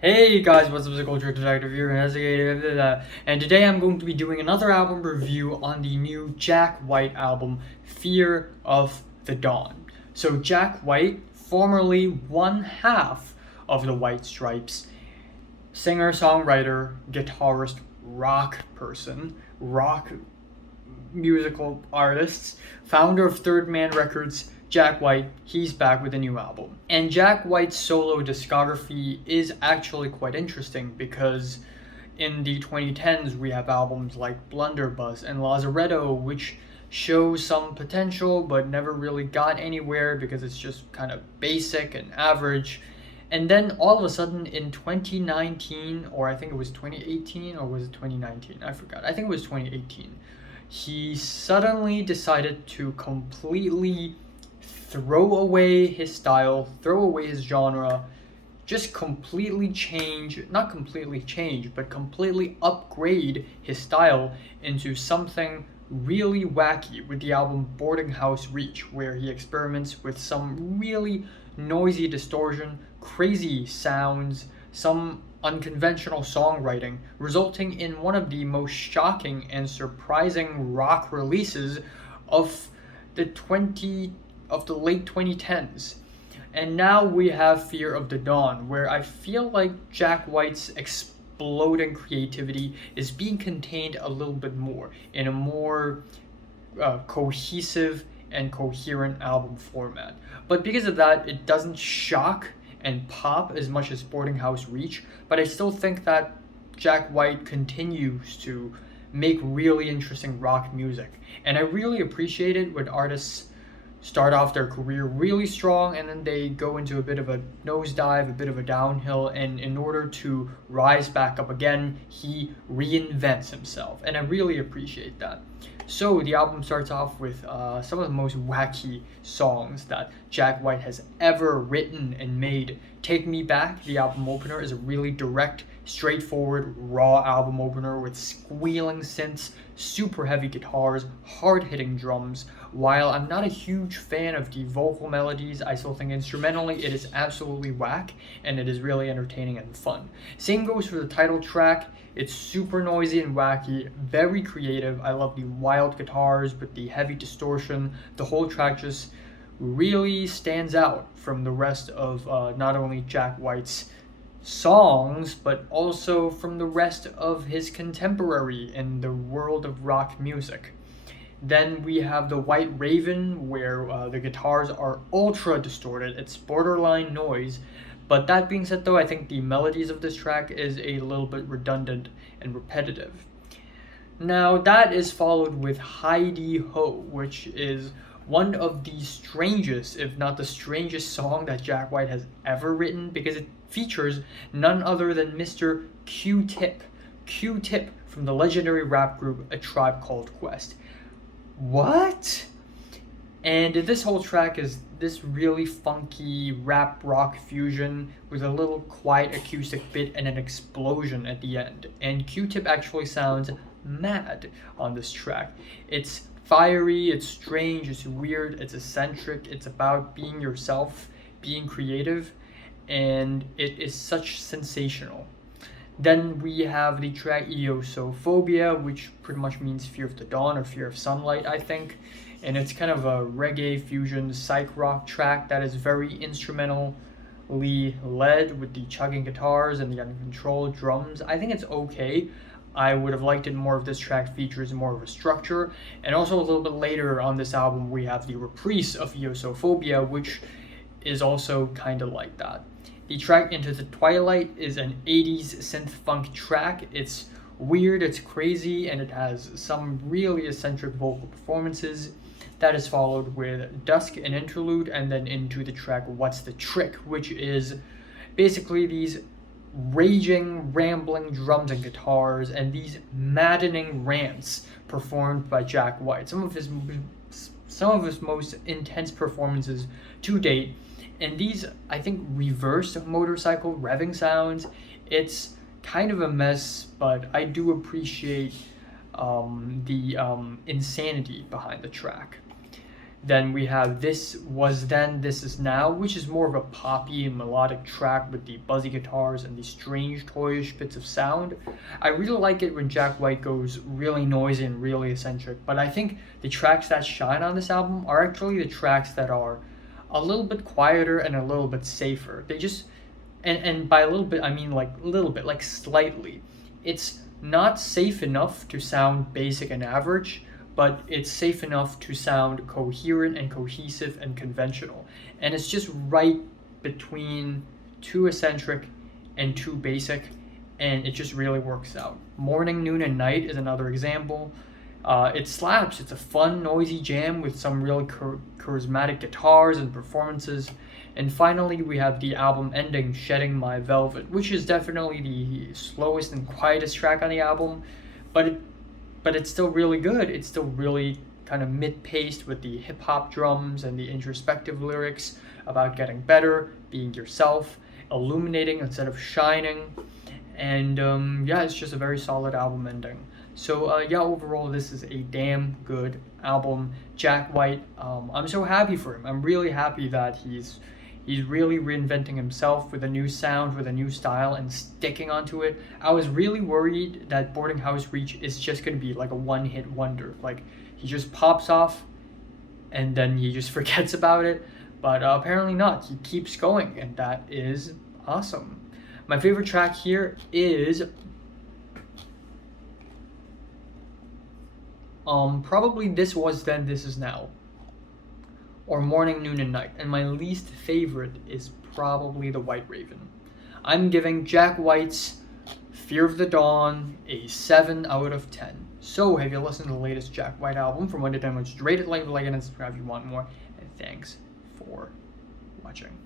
Hey guys, what's up? It's the Culture Detective here, and today I'm going to be doing another album review on the new Jack White album, Fear of the Dawn. So Jack White, formerly one half of the White Stripes, singer, songwriter, guitarist, rock person, rock musical artists, founder of Third Man Records, Jack White, he's back with a new album. And Jack White's solo discography is actually quite interesting because in the 2010s we have albums like Blunderbuss and Lazaretto, which show some potential but never really got anywhere because it's just kind of basic and average. And then all of a sudden in 2019, or I think it was 2018, or was it 2019? I forgot. I think it was 2018. He suddenly decided to completely throw away his style, throw away his genre, just completely change, not completely change, but completely upgrade his style into something really wacky with the album Boarding House Reach, where he experiments with some really noisy distortion, crazy sounds, some unconventional songwriting, resulting in one of the most shocking and surprising rock releases of the late 2010s. And now we have Fear of the Dawn, where I feel like Jack White's exploding creativity is being contained a little bit more in a more cohesive and coherent album format. But because of that, it doesn't shock and pop as much as Boarding House Reach, but I still think that Jack White continues to make really interesting rock music. And I really appreciate it when artists start off their career really strong and then they go into a bit of a nosedive, a bit of a downhill, and in order to rise back up again, he reinvents himself. And I really appreciate that. So the album starts off with some of the most wacky songs that Jack White has ever written and made. Take Me Back, the album opener, is a really direct, straightforward, raw album opener with squealing synths, super heavy guitars, hard-hitting drums. While I'm not a huge fan of the vocal melodies, I still think instrumentally it is absolutely whack, and it is really entertaining and fun. Same goes for the title track. It's super noisy and wacky, very creative. I love the wild guitars with the heavy distortion. The whole track just really stands out from the rest of not only Jack White's songs, but also from the rest of his contemporary in the world of rock music. Then we have the White Raven, where the guitars are ultra distorted. It's borderline noise. But that being said, though, I think the melodies of this track is a little bit redundant and repetitive. Now, that is followed with Heidi Ho, which is one of the strangest, if not the strangest song that Jack White has ever written, because it features none other than Mr. Q-Tip. Q-Tip from the legendary rap group A Tribe Called Quest. What? And this whole track is this really funky rap rock fusion with a little quiet acoustic bit and an explosion at the end. And Q-Tip actually sounds mad on this track. It's fiery, it's strange, it's weird, it's eccentric, it's about being yourself, being creative, and it is such sensational. Then we have the track Triosophobia, which pretty much means fear of the dawn or fear of sunlight, I think. And it's kind of a reggae fusion psych rock track that is very instrumentally led with the chugging guitars and the uncontrolled drums. I think it's okay. I would have liked it more if this track features more of a structure. And also a little bit later on this album, we have the reprise of Triosophobia, which is also kind of like that. The track Into the Twilight is an 80s synth funk track. It's weird, it's crazy, and it has some really eccentric vocal performances. That is followed with Dusk, an interlude, and then into the track What's the Trick, which is basically these raging, rambling drums and guitars and these maddening rants performed by Jack White. Some of his most intense performances to date. And these, I think, reversed motorcycle revving sounds. It's kind of a mess, but I do appreciate the insanity behind the track. Then we have This Was Then, This Is Now, which is more of a poppy and melodic track with the buzzy guitars and the strange toyish bits of sound. I really like it when Jack White goes really noisy and really eccentric, but I think the tracks that shine on this album are actually the tracks that are a little bit quieter and a little bit safer. They just, and by a little bit, I mean like a little bit, like slightly. It's not safe enough to sound basic and average, but it's safe enough to sound coherent and cohesive and conventional. And it's just right between too eccentric and too basic, and it just really works out. Morning, Noon, and Night is another example. It slaps. It's a fun, noisy jam with some really charismatic guitars and performances. And finally, we have the album ending, Shedding My Velvet, which is definitely the slowest and quietest track on the album, but it's still really good. It's still really kind of mid-paced with the hip-hop drums and the introspective lyrics about getting better, being yourself, illuminating instead of shining. And yeah, it's just a very solid album ending. So yeah, overall, this is a damn good album. Jack White, I'm so happy for him. I'm really happy that he's really reinventing himself with a new sound, with a new style, and sticking onto it. I was really worried that Boarding House Reach is just going to be like a one-hit wonder. Like, he just pops off, and then he just forgets about it. But apparently not. He keeps going, and that is awesome. My favorite track here is probably This Was Then, This Is Now, or Morning, Noon, and Night. And my least favorite is probably The White Raven. I'm giving Jack White's Fear of the Dawn a 7 out of 10. So, have you listened to the latest Jack White album? From 1 to 10, which is rated, like, and subscribe if you want more. And thanks for watching.